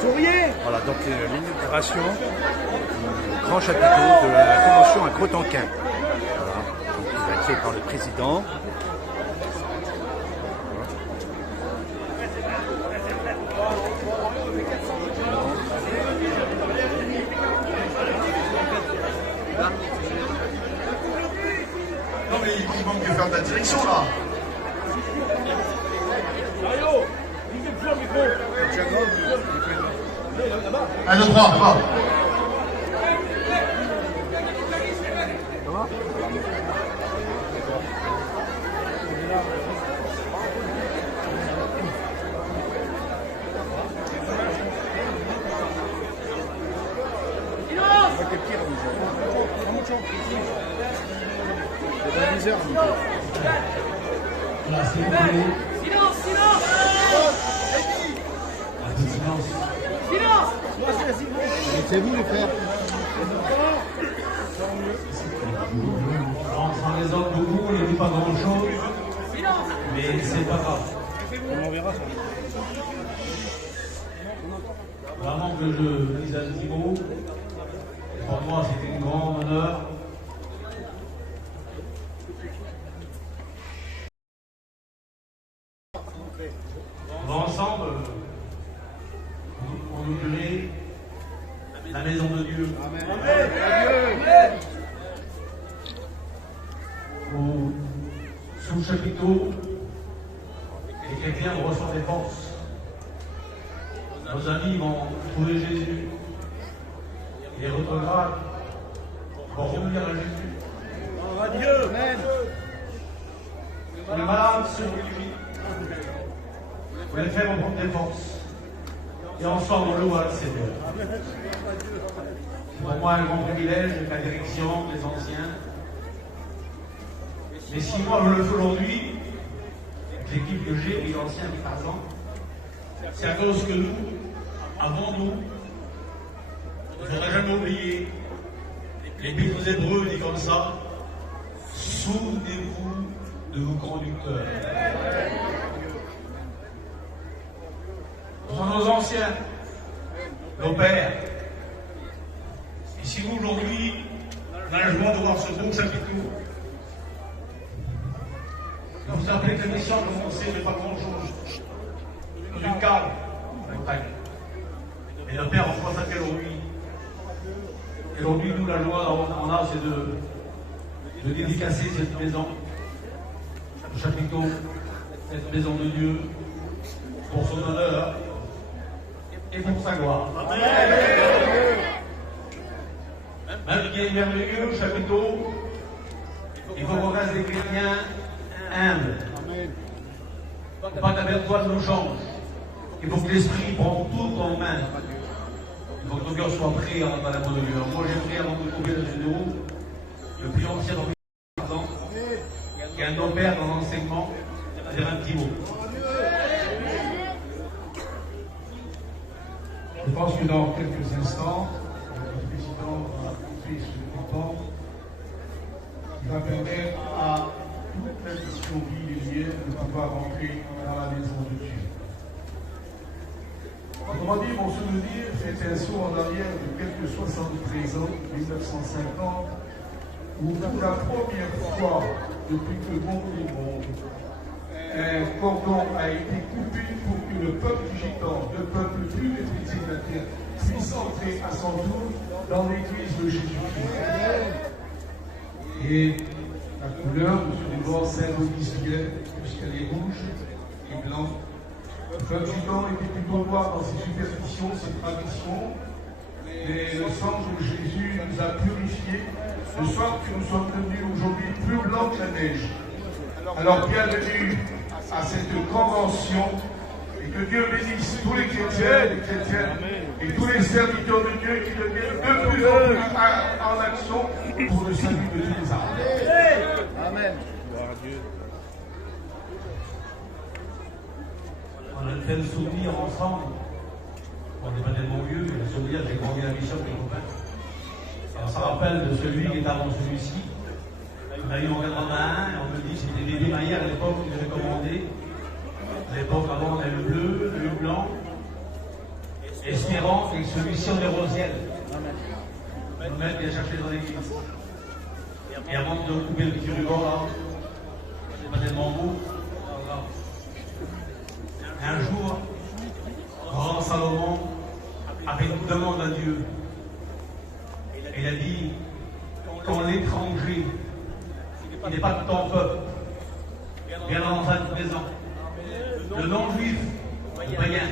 Souriez. Voilà, donc l'inauguration du grand chapiteau de la Convention à Crotanquin. Voilà, donc, il va être fait par le président. Non mais il manque de faire de la direction là. Un, deux, trois, là-bas. Voilà, s'il vous plaît. Silence, silence. Un peu de silence. Silence. C'est vous les faire. En les autres beaucoup, il n'y a pas grand chose. Mais c'est pas grave. On verra ça. Vraiment que je dise un petit mot. Pour moi, c'était un grand honneur. On va ensemble inaugurer la maison de Dieu. Sous le chapiteau, les chrétiens reçoivent des forces. Nos amis vont trouver Jésus. Et les retrogrades vont revenir à Jésus. Dieu. Amen. Les malades se réunissent. Vous les faites reprendre des forces. Et ensemble, on loue à le Seigneur. C'est pour moi un grand privilège de la direction, des anciens. Mais si moi je le fais aujourd'hui, avec l'équipe que j'ai, les anciens qui passent, c'est à cause que nous, avant nous, il ne faudrait jamais oublier, l'Épître aux Hébreux dit comme ça, souvenez-vous de vos conducteurs. Ce sont nos anciens, nos pères. Et si nous, aujourd'hui, on a la joie de voir ce beau chapiteau, vous vous rappelez que l'émission de mon n'est pas grand-chose. Dans une cave, en montagne. Et le Père envoie ça qu'aujourd'hui. Et aujourd'hui, nous, la joie on a, c'est de dédicacer cette maison, le chapiteau, cette maison de Dieu, pour son honneur et pour sa gloire. Même qui est merveilleux, le chapiteau, il faut qu'on reste des chrétiens humbles. Il ne faut pas qu'Abertois nous change. Il faut que l'Esprit prenne tout en main. Il faut que nos cœurs soient prêts à rentrer à la main de Dieu. Alors moi, j'ai pris avant de trouver dans une roue, le plus ancien dans 18 ans, qui est un opère dans l'enseignement, c'est-à-dire un petit mot. Je pense que dans quelques instants, le président va apporter ce rapport qui va permettre à toute la mission vie de pouvoir rentrer dans la maison de Dieu. Autrement dit, mon souvenir, c'est un saut en arrière de quelques 73 ans, 1950, où pour la première fois depuis que le monde est monde, un cordon a été coupé pour que le peuple gitan, le peuple le plus méprisé de la terre, puisse entrer à son tour dans l'église de Jésus-Christ. Et la couleur de ce ruban symbolise bien, puisqu'elle est rouge et blanche. Le peuple gitan était plutôt noir dans ses superstitions, ses traditions, mais le sang de Jésus nous a purifiés, de sorte que nous sommes devenus aujourd'hui plus blancs que la neige. Alors bienvenue à cette convention, et que Dieu bénisse tous les chrétiens et tous les serviteurs de Dieu qui deviennent de plus en plus en action pour le salut de tous les âmes. Amen. On a un tel souvenir ensemble. On n'est pas tellement vieux, mais le souvenir, j'ai grandi à la mission avec les copains. On se rappelle de celui qui est avant celui-ci. On a eu en 81, on me dit c'était bébé Maillard à l'époque qui devait commander. À l'époque, avant, on avait le bleu, le blanc. espérant que celui-ci en est rosiel. Nous mettre bien chercher dans l'église. Et avant de couper le petit ruban là, c'est pas tellement beau. Un jour, grand Salomon a fait une demande à Dieu. Et il a dit, quand l'étranger, qui n'est pas de ton peuple, vient dans ta maison, le non-juif, le païen,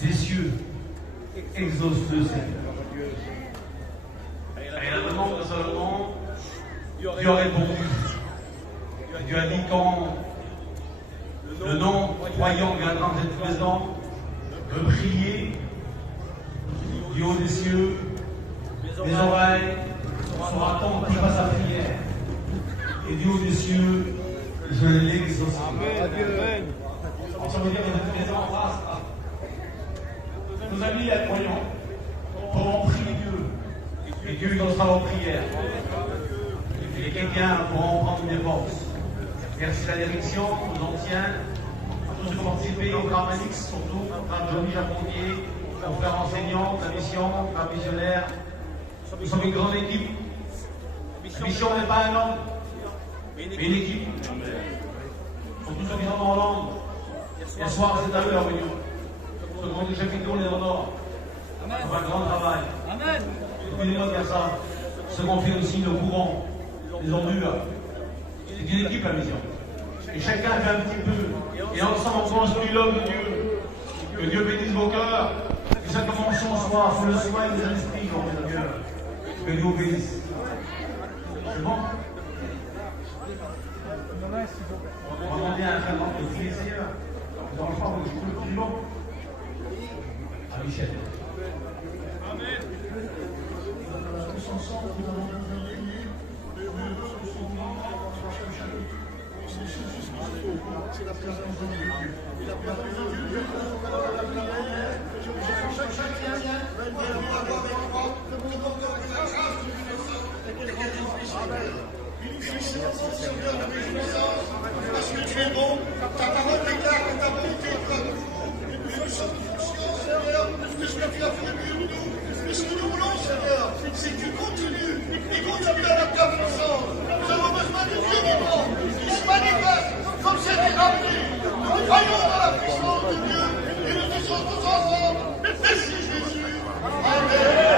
des cieux, exauce-le, Seigneur. Et la demande de Salomon, Dieu a répondu. Dieu a dit quand le non-croyant viendra dans cette maison, de prier du haut des cieux, les oreilles seront attentives à sa prière. Et du haut des cieux, je l'exaucerai. Amen. Ça veut dire que cette maison en face, nos amis les croyants pourront prier Dieu. Et Dieu exaucera leurs prières. Et les chrétiens pourront prendre des forces. Merci à la direction, aux anciens, à tous ceux qui ont participé, au Grand Manix, surtout, au Grand Johnny Japonnier, aux frères enseignants, la mission, la missionnaire. Nous sommes une grande équipe. La mission n'est pas un homme, mais une équipe. Surtout ceux qui sont en Hollande. Hier soir, c'est à eux la réunion. Ce grand chapiteau, on est en or. On fait un grand travail. Amen. N'oubliez pas de faire ça. Ce qu'on fait aussi, nos courants, les ordures. C'est une équipe, la mission. Et chacun fait un petit peu. Et ensemble, on construit l'homme de Dieu. Que Dieu bénisse vos cœurs. Que cette convention soit sous le soin des esprits, mon Dieu. Que Dieu vous bénisse. C'est bon? On va demander à un frère de plaisir. Nous allons pas que je coupe le plus long. À Michel. Amen. Tous ensemble, nous allons vous bénir. C'est la présence de Dieu. Et la présence de Dieu, la prière, chacun vient avoir avec moi, demandant la grâce de Seigneur, la réjouissance, parce que tu es bon, ta parole déclare que ta bonté est pour nous. Et nous sommes conscients, Seigneur, de ce que tu as fait mieux de nous. Et ce que nous voulons, Seigneur, c'est que tu continues et continues avec ta puissance. Nous avons besoin de Dieu vivant qui se manifeste comme c'était appelé. Nous croyons dans la puissance de Dieu et nous disons tous ensemble, merci Jésus. Amen.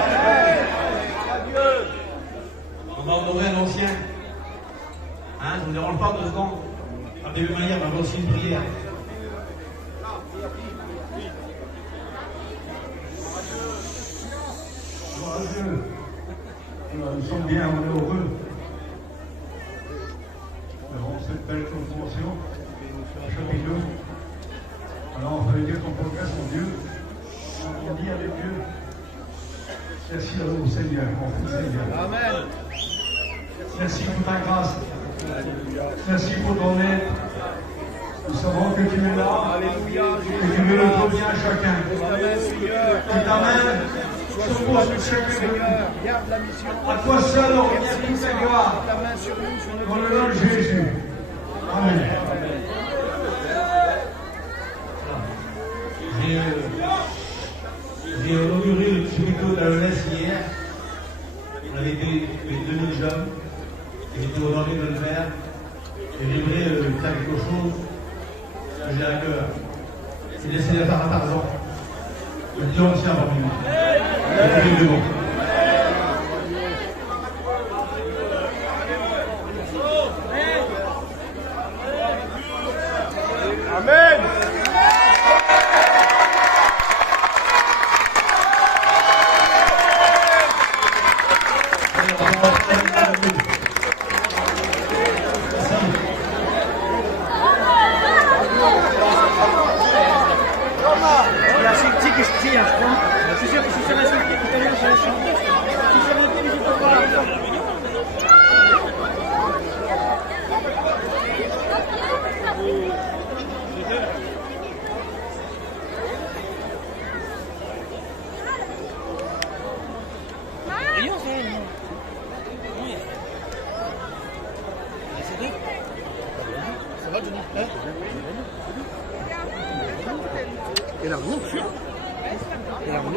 On va honorer un ancien. Hein, je ne vous dérange pas 2 secondes. De la même manière, on va aussi une prière. Gloire à Dieu. Nous sommes bien, on est heureux. Nous avons cette belle convention, chapitre. Alors on va dire qu'on progresse en Dieu. On dit avec Dieu. Merci au Seigneur, mon Seigneur. Amen. Merci pour ta grâce. Merci pour ton aide. Nous savons que tu es là. Alléluia. Et tu veux le trop bien à chacun. Que ta main se pose sur chacun de nous. Garde la mission. À toi seul, on revient toute la gloire. Dans le nom de Jésus. Amen. J'ai inauguré le chapiteau de la jeunesse hier. On avait été les 2000 jeunes. J'ai été honoré de le faire. Et j'aimerais faire quelque chose que j'ai à cœur. C'est laisser la part à Tarzan. Le Dieu ancien parmi nous. Le Dieu de bon. Amen. Ça va, Johnny? Et la roue. Et la roue.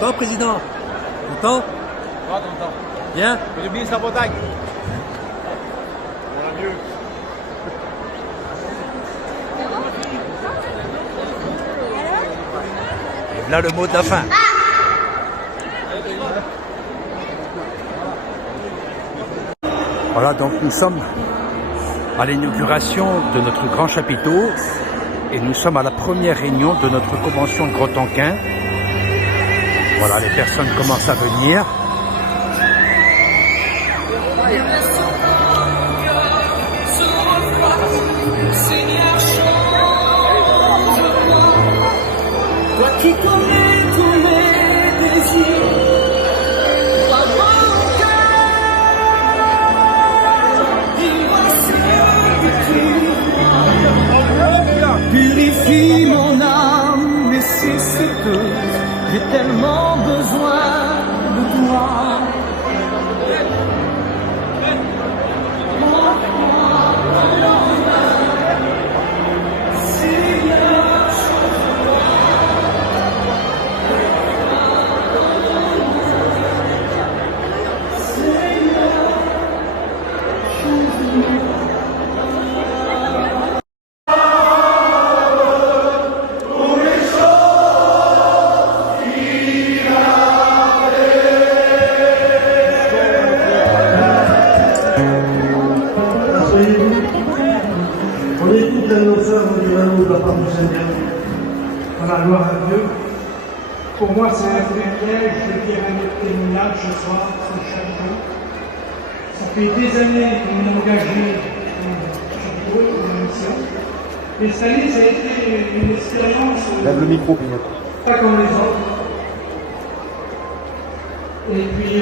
Content, président? Content? Pas content. Bien? J'ai bien sa Bretagne. Et voilà le mot de la fin. Voilà, donc nous sommes à l'inauguration de notre grand chapiteau et nous sommes à la première réunion de notre convention de Grotonquin. Voilà, les personnes commencent à venir. Toi qui connais tous mes désirs, toi mon cœur, dis-moi ce que tu vois. Purifie mon âme, nécessite, j'ai tellement besoin de toi. On écoute l'annonceur du Mano de la part du Seigneur. Dans la gloire à Dieu. Pour moi, c'est un privilège de dire un témoignage ce soir, ce chapiteau. Ça fait des années qu'on est engagé dans le chapiteau, dans la mission. Et cette année, ça a été une expérience. Lève le micro, pas comme les autres. Et puis,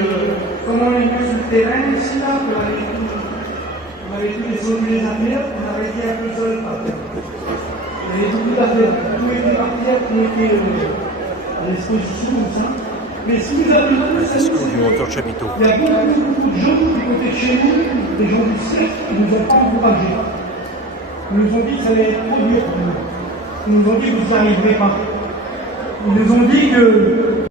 comme on est venu sur le terrain ici, là, on avait tous les autres les affaires, on avait été un peu seul par terre. Il y avait beaucoup d'affaires, tout était par terre, qui était à l'exposition, comme ça. Mais ce qui nous a plu, c'est du monteur de chapiteau. il y a beaucoup de gens du côté de chez nous, des gens du cercle, qui nous ont pas encouragés. Ils nous ont dit que ça allait être trop dur pour nous. Ils nous ont dit que vous n'y arriverez pas. Ils nous ont dit que